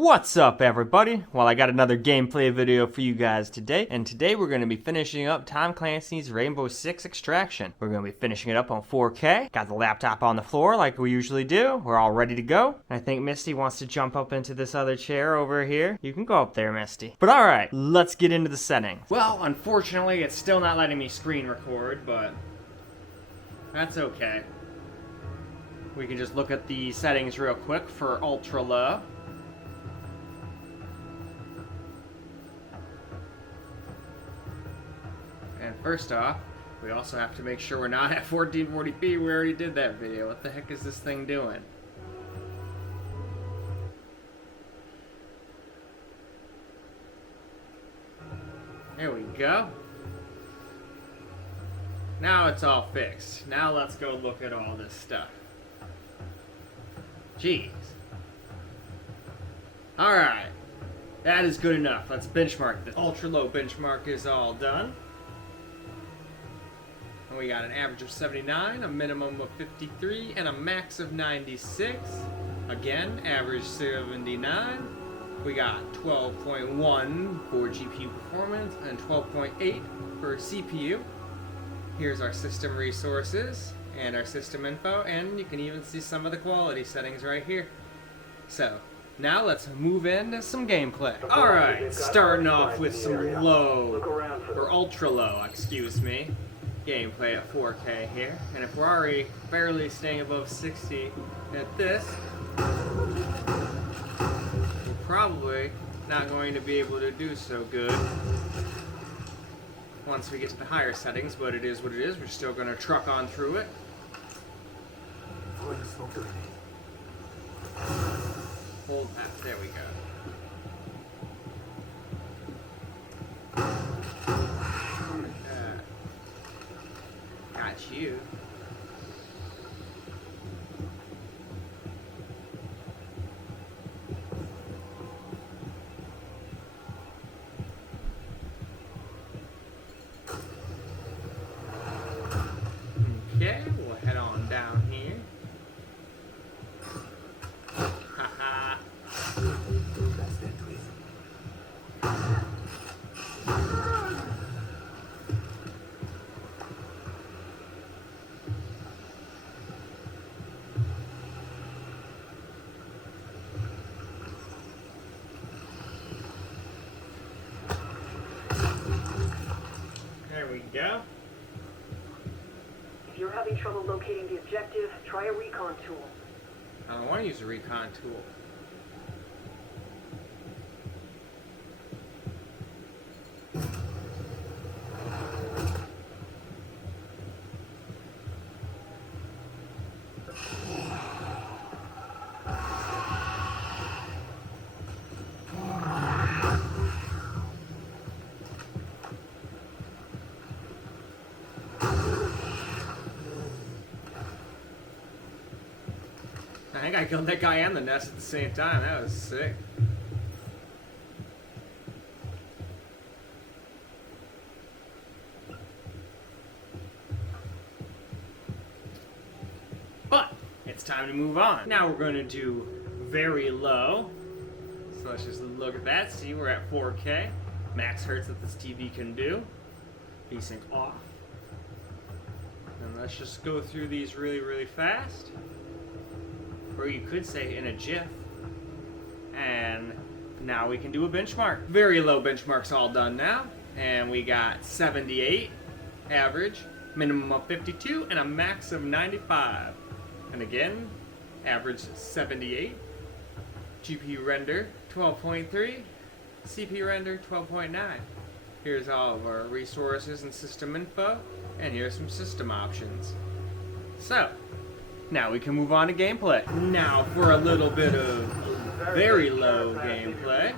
What's up, everybody? Well, I got another gameplay video for you guys today, and today we're going to be finishing up Tom Clancy's Rainbow Six Extraction. We're going to be finishing it up on 4K. Got the laptop on the floor like we usually do. We're all ready to go. I think Misty wants to jump up into this other chair over here. You can go up there, Misty. But alright, let's get into the settings. Well, unfortunately, it's still not letting me screen record, but that's okay. We can just look at the settings real quick for ultra low. And first off, we also have to make sure we're not at 1440p. We already did that video. What the heck is this thing doing? There we go. Now it's all fixed. Now let's go look at all this stuff. Jeez. Alright. That is good enough. Let's benchmark this. Ultra low benchmark is all done. We got an average of 79, a minimum of 53, and a max of 96. Again, average 79. We got 12.1 for GPU performance and 12.8 for CPU. Here's our system resources and our system info, and you can even see some of the quality settings right here. So, now let's move into some gameplay. Alright, starting off with some low, or ultra low, excuse me. Gameplay at 4K here, and if we're already barely staying above 60 at this, we're probably not going to be able to do so good once we get to the higher settings, but it is what it is. We're still going to truck on through it. Hold that, there we go. Got you. Okay, we'll head on down here. Haha. There we go. If you're having trouble locating the objective, try a recon tool. I don't want to use a recon tool. I think I killed that guy and the nest at the same time. That was sick. But it's time to move on. Now we're going to do very low. So let's just look at that. See, we're at 4K. Max hertz that this TV can do. VSync off. And let's just go through these really, really fast. Or you could say in a GIF. And now we can do a benchmark. Very low benchmarks all done now. And we got 78 average, minimum of 52, and a max of 95. And again, average 78. GPU render 12.3. CPU render 12.9. Here's all of our resources and system info. And here's some system options. So, now we can move on to gameplay. Now for a little bit of very low gameplay.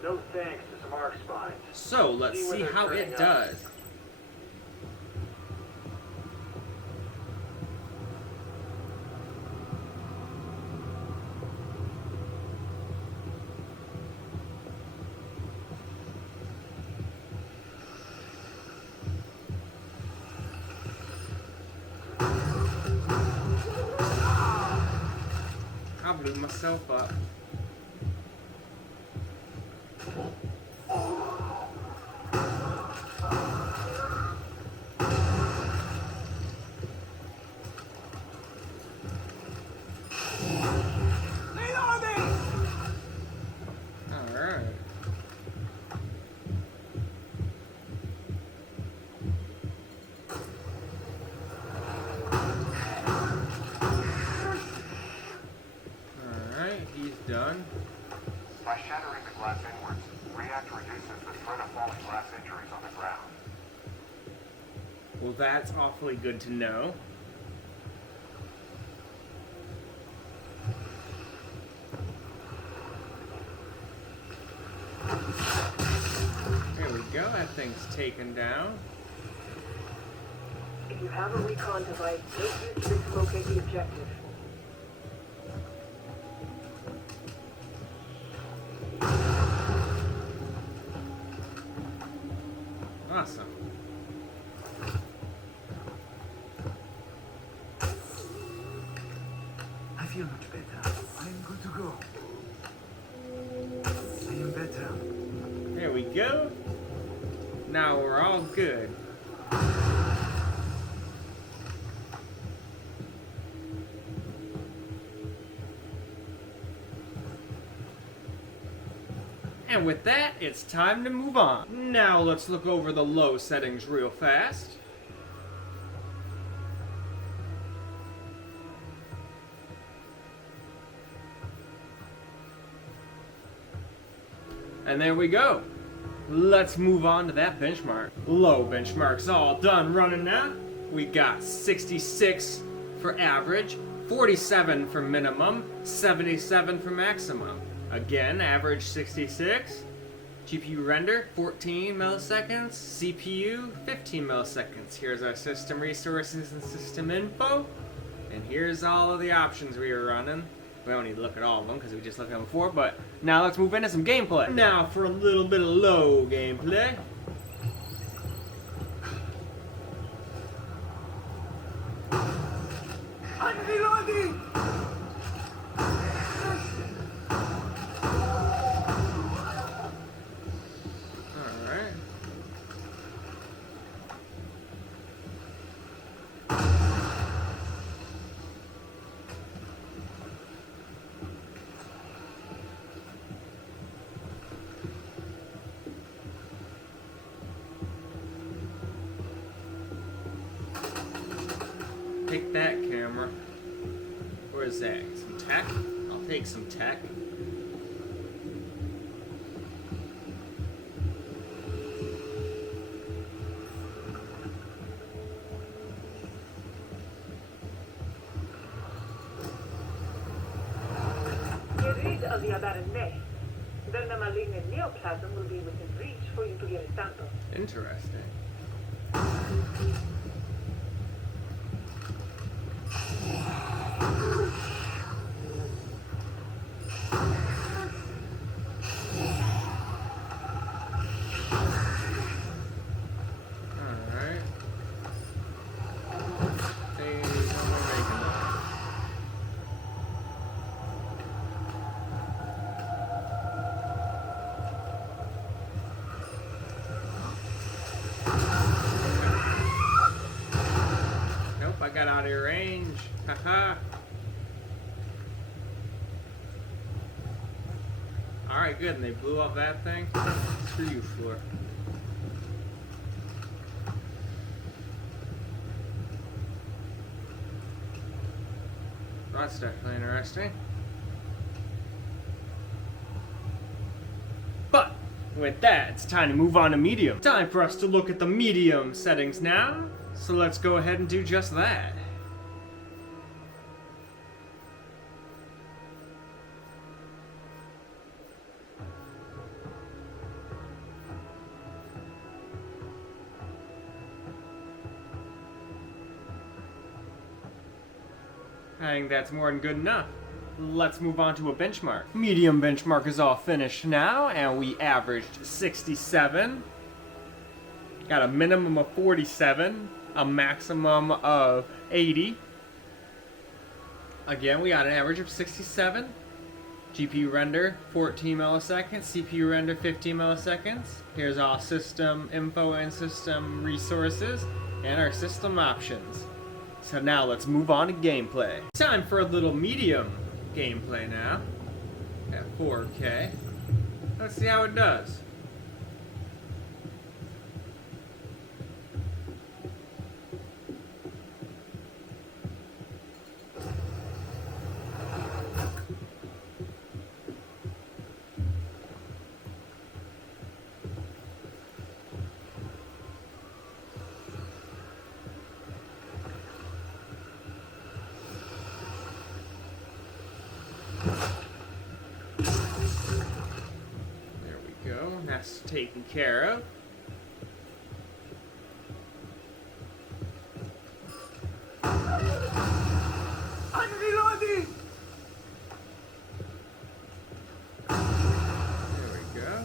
No thanks to some arc spines. So let's see how it does. I blew myself up. done. By shattering the glass inwards, React reduces the threat of falling glass injuries on the ground. Well, that's awfully good to know. There we go, that thing's taken down. If you have a recon device, make use of it to locate the objective. Awesome. I feel much better. I am good to go. I am better. There we go. Now we're all good. And with that, it's time to move on. Now let's look over the low settings real fast. And there we go. Let's move on to that benchmark. Low benchmark's all done running now. We got 66 for average, 47 for minimum, 77 for maximum. Again, average 66. GPU render 14 milliseconds, CPU 15 milliseconds. Here's our system resources and system info. And here's all of the options we were running. We don't need to look at all of them because we just looked at them before, but now let's move into some gameplay. Now for a little bit of low gameplay. I'm reloading! Alright. Take that camera. Where is that? Some tech? I'll take some tech. Get rid of the aberrant mesh. Then the malignant neoplasm will be within reach for you to get a sample. Interesting. Alright. Hey, no more making noise. Nope, I got out of your range. Haha. Alright, good. And they blew up that thing. Screw you, Floor. That's definitely interesting. But with that, it's time to move on to medium. Time for us to look at the medium settings now. So let's go ahead and do just that. I think that's more than good enough. Let's move on to a benchmark. Medium benchmark is all finished now, and we averaged 67. Got a minimum of 47, a maximum of 80. Again, we got an average of 67. GPU render 14 milliseconds, CPU render 15 milliseconds. Here's all system info and system resources, and our system options. So now let's move on to gameplay. Time for a little medium gameplay now at 4K. Let's see how it does. That's taken care of. I'm reloading! There we go.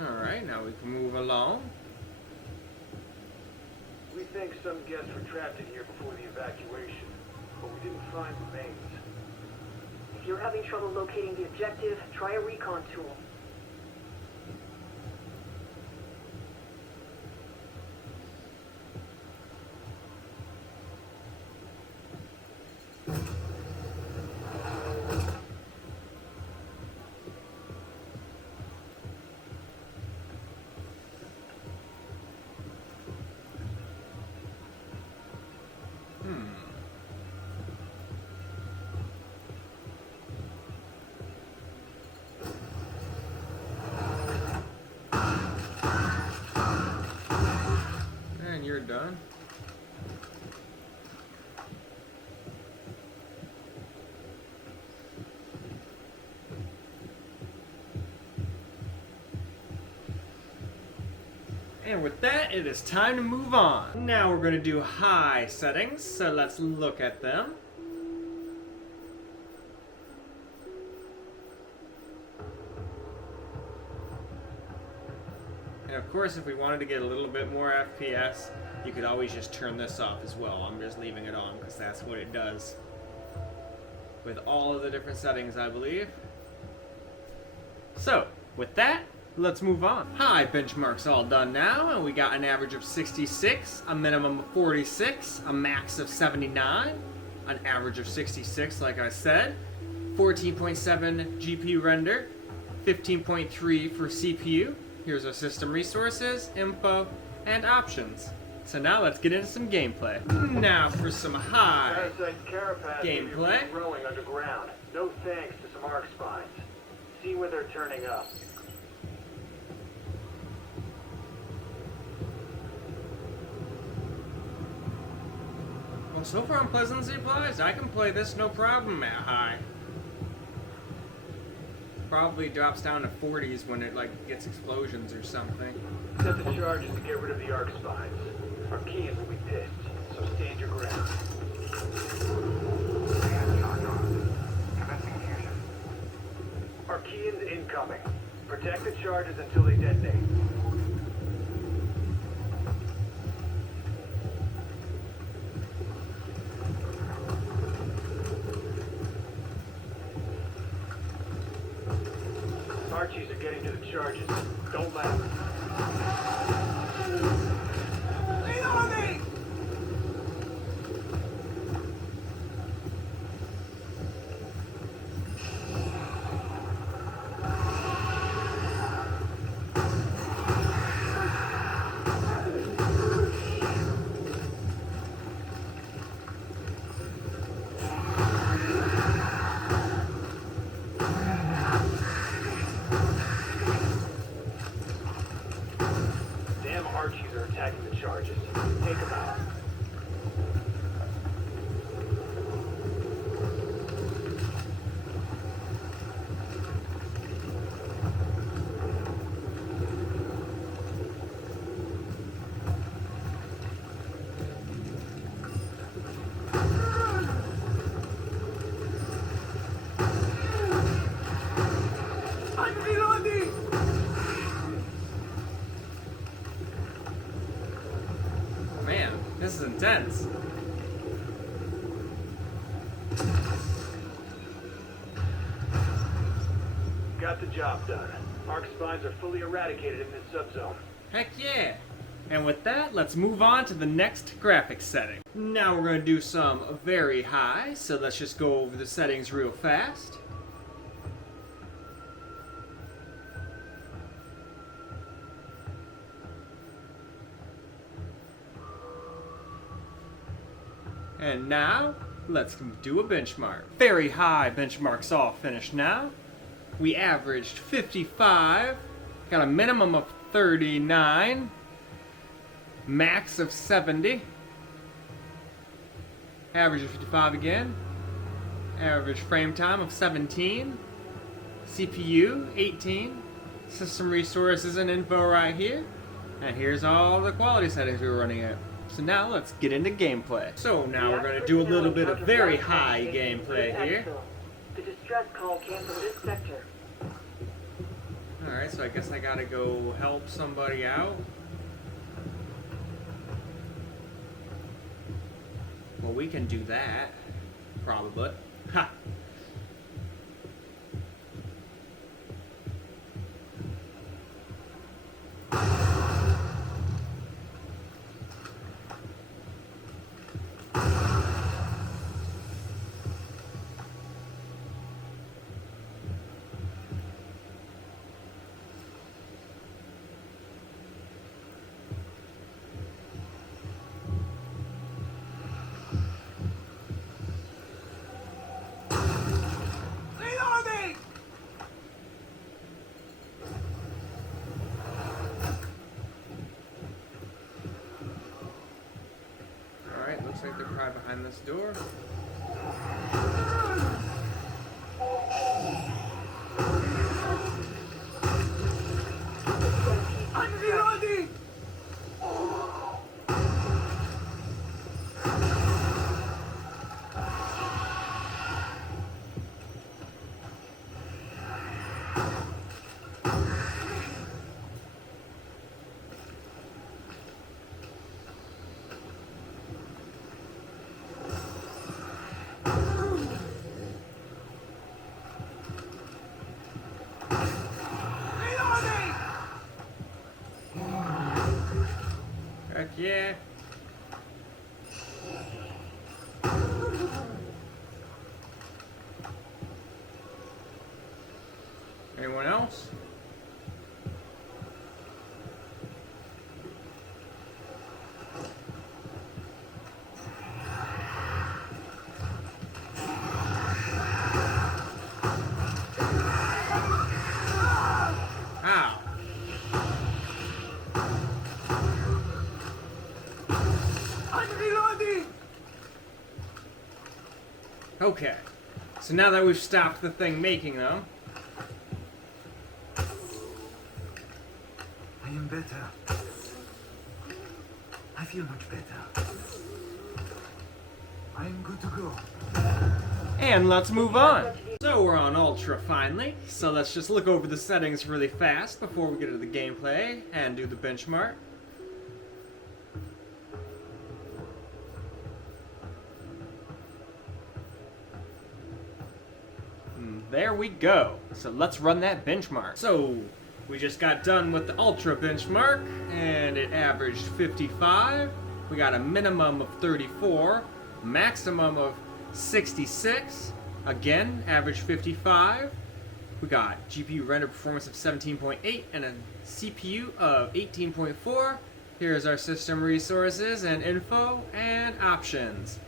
Alright, now we can move along. We think some guests were trapped in here before the evacuation, but we didn't find remains. If you're having trouble locating the objective, try a recon tool. And you're done. And with that, it is time to move on. Now we're going to do high settings, so let's look at them. And of course, if we wanted to get a little bit more FPS, you could always just turn this off as well. I'm just leaving it on because that's what it does with all of the different settings, I believe. So, with that, let's move on. High benchmarks all done now, and we got an average of 66, a minimum of 46, a max of 79, an average of 66, like I said, 14.7 GPU render, 15.3 for CPU. Here's our system resources, info, and options. So now let's get into some gameplay. Now for some high Parasite carapace gameplay. growing underground. No thanks to some arc spines. See where they're turning up. Well, so far I'm pleasantly surprised. I can play this no problem at high. Probably drops down to 40s when it like gets explosions or something. Set the charges to get rid of the arc spines. Our keys will be pissed, so stand your ground. Charge on. Commencing fusion. Archeans incoming. Protect the charges until they detonate. Archies are getting to the charges. Don't let them. Reloading! Damn Archies are attacking the charges. Take them out. I'm reloading! Man, this is intense. Got the job done. Arc spines are fully eradicated in this subzone. Heck yeah! And with that, let's move on to the next graphics setting. Now we're going to do some very high, so let's just go over the settings real fast. And now, let's do a benchmark. Very high benchmarks all finished now. We averaged 55, got a minimum of 39, Max of 70. Average of 55 again. Average frame time of 17. CPU 18. System resources and info right here. And here's all the quality settings we were running at. So now let's get into gameplay. So now we're going to do a little bit of very high gameplay here. The distress call came from this sector. Alright, so I guess I gotta go help somebody out. Well, we can do that. Probably. Ha! Reloading! Alright, looks like they're probably behind this door. I'm reloading! Reloading! Heck yeah. Anyone else? Ow. I'm reloading! Okay. So now that we've stopped the thing making them, I am better. I feel much better. I am good to go. and let's move on. So we're on Ultra finally, so let's just look over the settings really fast before we get into the gameplay and do the benchmark. There we go. So let's run that benchmark. So we just got done with the Ultra benchmark and it averaged 55. We got a minimum of 34, maximum of 66. Again, average 55. We got GPU render performance of 17.8 and a CPU of 18.4. Here's our system resources and info and options.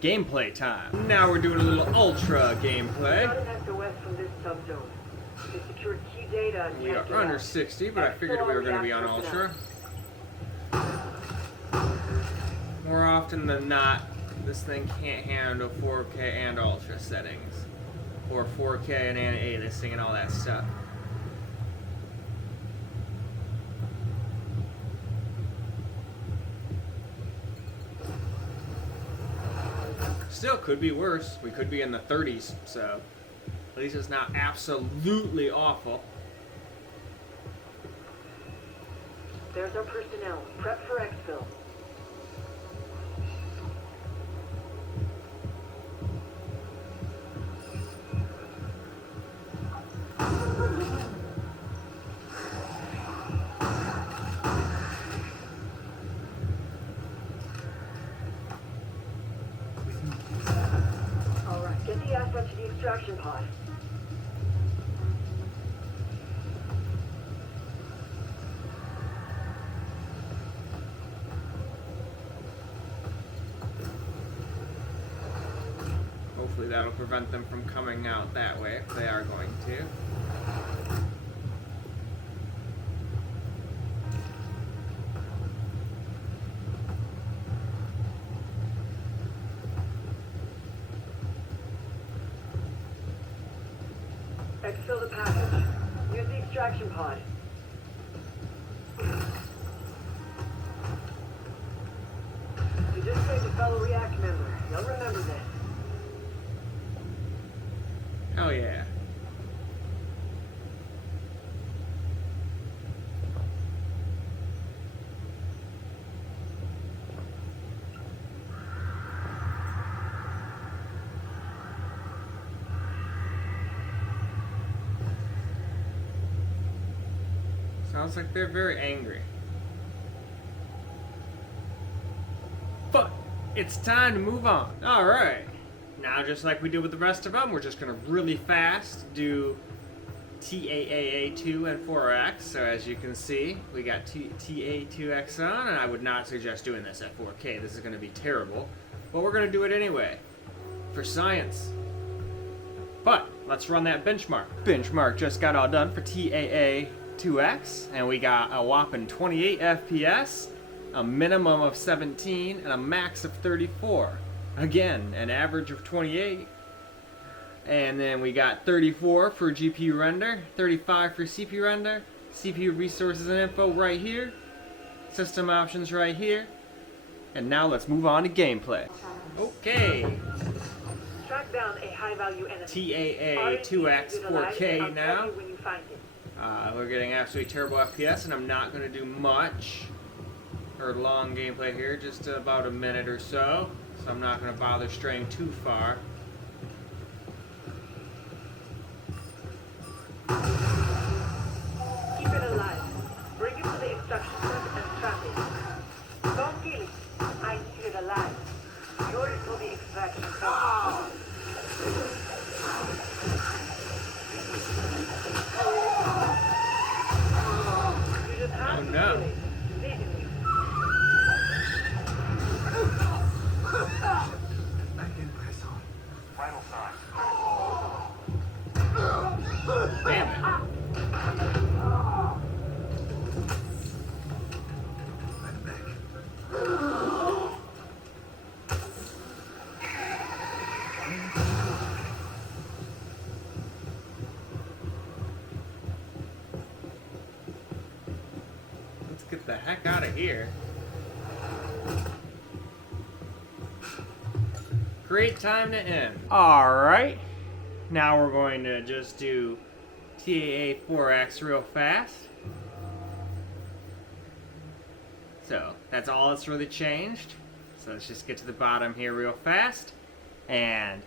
Gameplay time. Now we're doing a little Ultra gameplay. Got an SOS from this subzone. They secured key data and We are can't get under out. 60, but I figured we were going to be on Ultra. More often than not, this thing can't handle 4K and Ultra settings. Or 4K and aliasing and all that stuff. Still could be worse. We could be in the 30s, so at least it's not absolutely awful. There's our personnel. Prep for exfil. Alright, get the asset to the extraction pod. Hopefully that'll prevent them from coming out that way if they are going to. Exfil the package. Use the extraction pod. You just saved a fellow React member. You'll remember this. Hell yeah. Sounds like they're very angry. But it's time to move on. Alright. Now, just like we did with the rest of them, we're just going to really fast do TAAA2 and 4X. So as you can see, we got TA2X on, and I would not suggest doing this at 4K. This is going to be terrible. But we're going to do it anyway. For science. But let's run that benchmark. Benchmark just got all done for TAA2X, and we got a whopping 28 FPS, a minimum of 17, and a max of 34. Again, an average of 28. And then we got 34 for GPU render, 35 for CPU render, CPU resources and info right here, system options right here. And now let's move on to gameplay. Okay. Track down a high-value enemy. TAA2X 4K now. When you find it. We're getting absolutely terrible FPS, and I'm not going to do much or long gameplay here, just about a minute or so. So I'm not going to bother straying too far. Keep it alive. Bring it to the extraction point and trap it. Don't kill it. I need it alive. Lure it to the extraction point. You just have to no. kill it. Leave it. I can press on. Vital signs. Damn it. I'm back. Let's get the heck out of here. Great time to end. Alright. Now we're going to just do TAA4X real fast. So that's all that's really changed. So let's just get to the bottom here real fast. And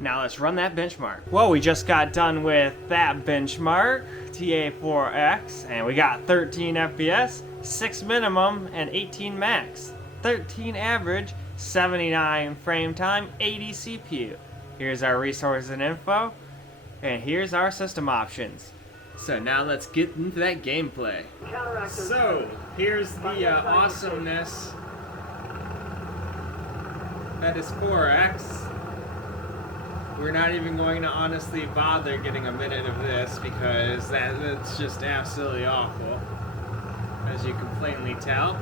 now let's run that benchmark. Well, we just got done with that benchmark, TA4X, and we got 13 FPS, 6 minimum, and 18 max. 13 average, 79 frame time, 80 CPU. Here's our resources and info, and here's our system options. So now let's get into that gameplay. Counteract those So here's the awesomeness that is 4X. We're not even going to honestly bother getting a minute of this because that's just absolutely awful, as you can plainly tell.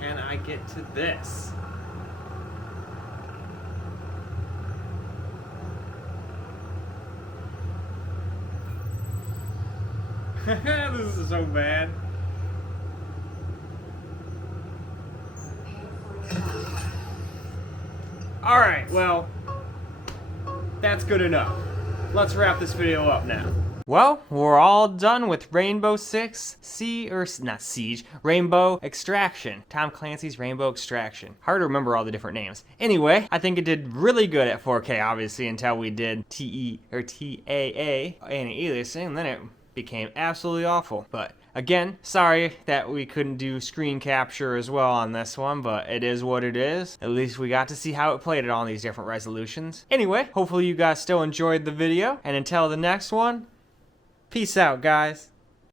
Can I get to this? This is so bad. Alright, well, that's good enough. Let's wrap this video up now. Well, we're all done with Rainbow Six Rainbow Extraction. Tom Clancy's Rainbow Extraction. Hard to remember all the different names. Anyway, I think it did really good at 4K, obviously, until we did TAA anti-aliasing, and then it became absolutely awful. But again, sorry that we couldn't do screen capture as well on this one, but it is what it is. At least we got to see how it played at all these different resolutions. Anyway, hopefully you guys still enjoyed the video, and until the next one, peace out, guys.